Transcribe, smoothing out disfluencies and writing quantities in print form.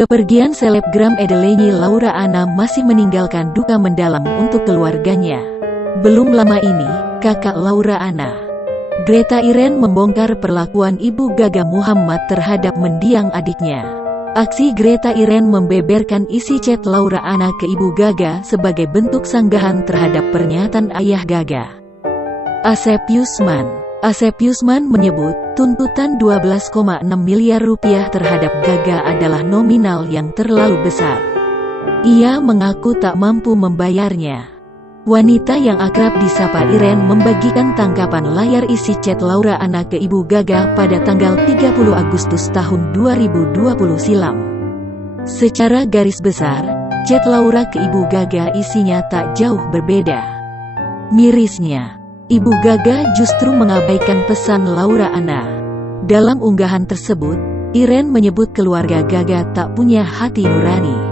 Kepergian selebgram Edelenyi Laura Anna masih meninggalkan duka mendalam untuk keluarganya. Belum lama ini, kakak Laura Anna, Greta Iren, membongkar perlakuan Ibu Gaga Muhammad terhadap mendiang adiknya. Aksi Greta Iren membeberkan isi chat Laura Anna ke Ibu Gaga sebagai bentuk sanggahan terhadap pernyataan ayah Gaga. Asep Yusman menyebut, tuntutan 12,6 miliar rupiah terhadap Gaga adalah nominal yang terlalu besar. Ia mengaku tak mampu membayarnya. Wanita yang akrab disapa Iren membagikan tangkapan layar isi chat Laura Anna ke Ibu Gaga pada tanggal 30 Agustus tahun 2020 silam. Secara garis besar, chat Laura ke Ibu Gaga isinya tak jauh berbeda. Mirisnya, Ibu Gaga justru mengabaikan pesan Laura Anna. Dalam unggahan tersebut, Iren menyebut keluarga Gaga tak punya hati nurani.